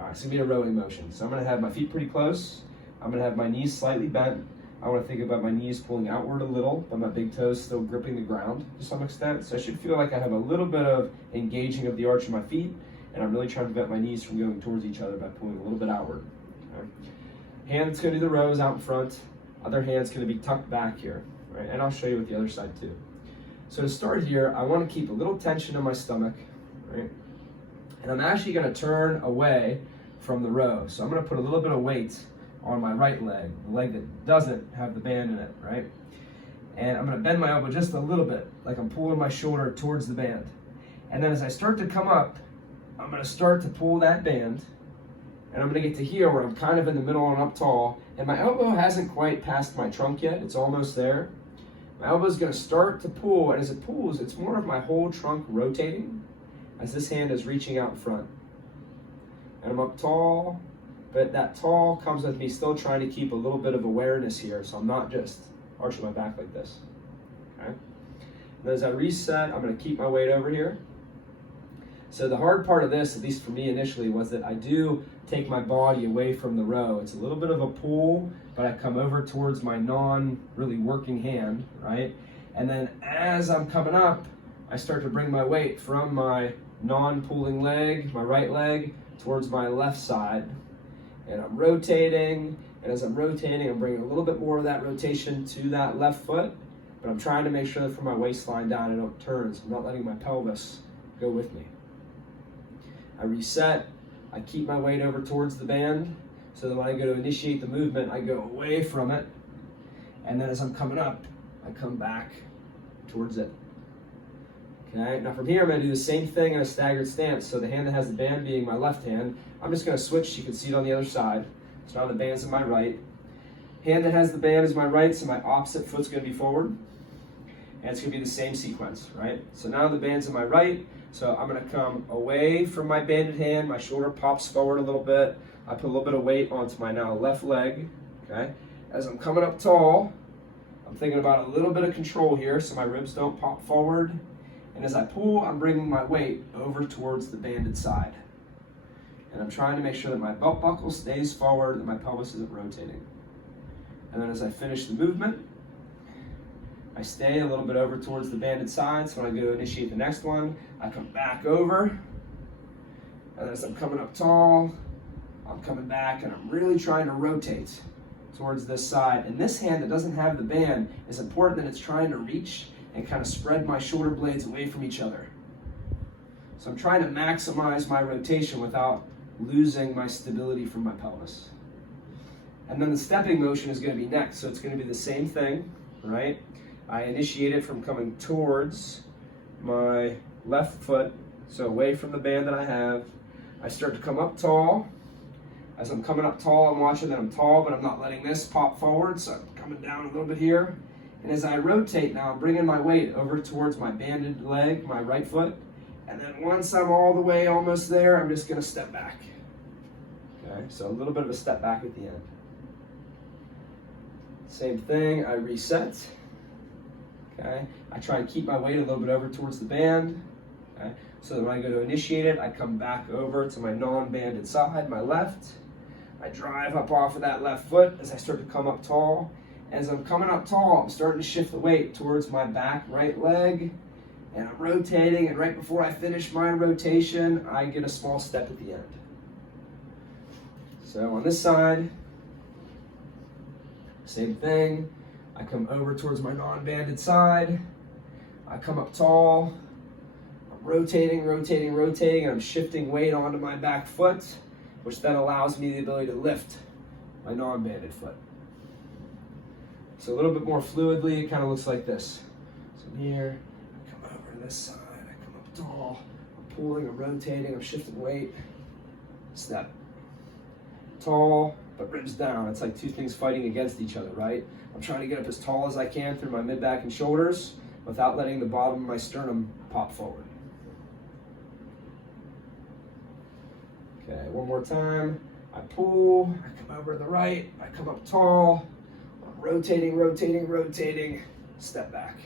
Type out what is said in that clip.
All right, it's gonna be a rowing motion. So I'm gonna have my feet pretty close. I'm gonna have my knees slightly bent. I wanna think about my knees pulling outward a little, but my big toes still gripping the ground to some extent. So I should feel like I have a little bit of engaging of the arch of my feet, and I'm really trying to prevent my knees from going towards each other by pulling a little bit outward. Okay. Hand's gonna do the rows out in front. Other hand's gonna be tucked back here, right? And I'll show you with the other side too. So to start here, I wanna keep a little tension in my stomach, right? And I'm actually gonna turn away from the row. So I'm gonna put a little bit of weight on my right leg, the leg that doesn't have the band in it, right? And I'm gonna bend my elbow just a little bit, like I'm pulling my shoulder towards the band. And then as I start to come up, I'm gonna start to pull that band, and I'm gonna get to here where I'm kind of in the middle and up tall, and my elbow hasn't quite passed my trunk yet, it's almost there. My elbow's gonna start to pull, and as it pulls, it's more of my whole trunk rotating as this hand is reaching out in front. And I'm up tall, but that tall comes with me still trying to keep a little bit of awareness here, so I'm not just arching my back like this, okay? And as I reset, I'm gonna keep my weight over here. So the hard part of this, at least for me initially, was that I do take my body away from the row. It's a little bit of a pull, but I come over towards my non-really working hand, right? And then as I'm coming up, I start to bring my weight from my non-pulling leg, my right leg, towards my left side. And I'm rotating, and as I'm rotating, I'm bringing a little bit more of that rotation to that left foot, but I'm trying to make sure that from my waistline down, I don't turn, so I'm not letting my pelvis go with me. I reset, I keep my weight over towards the band, so that when I go to initiate the movement, I go away from it, and then as I'm coming up, I come back towards it. Okay, now from here I'm going to do the same thing in a staggered stance. So the hand that has the band being my left hand, I'm just going to switch, you can see it on the other side. So now the band's in my right. Hand that has the band is my right, so my opposite foot's going to be forward. And it's going to be the same sequence, right? So now the band's in my right, so I'm going to come away from my banded hand, my shoulder pops forward a little bit. I put a little bit of weight onto my now left leg, okay? As I'm coming up tall, I'm thinking about a little bit of control here so my ribs don't pop forward. And as I pull, I'm bringing my weight over towards the banded side. And I'm trying to make sure that my belt buckle stays forward and my pelvis isn't rotating. And then as I finish the movement, I stay a little bit over towards the banded side. So when I go to initiate the next one, I come back over. And as I'm coming up tall, I'm coming back and I'm really trying to rotate towards this side. And this hand that doesn't have the band is important that it's trying to reach and kind of spread my shoulder blades away from each other. So I'm trying to maximize my rotation without losing my stability from my pelvis. And then the stepping motion is going to be next. So it's going to be the same thing, right? I initiate it from coming towards my left foot, so away from the band that I have. I start to come up tall. As I'm coming up tall, I'm watching that I'm tall, but I'm not letting this pop forward, so I'm coming down a little bit here. And as I rotate now, I'm bringing my weight over towards my banded leg, my right foot. And then once I'm all the way almost there, I'm just gonna step back. Okay, so a little bit of a step back at the end. Same thing, I reset. Okay, I try and keep my weight a little bit over towards the band. Okay, so that when I go to initiate it, I come back over to my non-banded side, my left. I drive up off of that left foot as I start to come up tall. As I'm coming up tall, I'm starting to shift the weight towards my back right leg, and I'm rotating, and right before I finish my rotation, I get a small step at the end. So on this side, same thing. I come over towards my non-banded side, I come up tall, I'm rotating, rotating, rotating, and I'm shifting weight onto my back foot, which then allows me the ability to lift my non-banded foot. So a little bit more fluidly, it kind of looks like this. So here, I come over to this side, I come up tall, I'm pulling, I'm rotating, I'm shifting weight, step. Tall, but ribs down. It's like two things fighting against each other, right? I'm trying to get up as tall as I can through my mid back and shoulders without letting the bottom of my sternum pop forward. Okay, one more time. I pull, I come over to the right, I come up tall, I'm rotating, rotating, rotating, step back.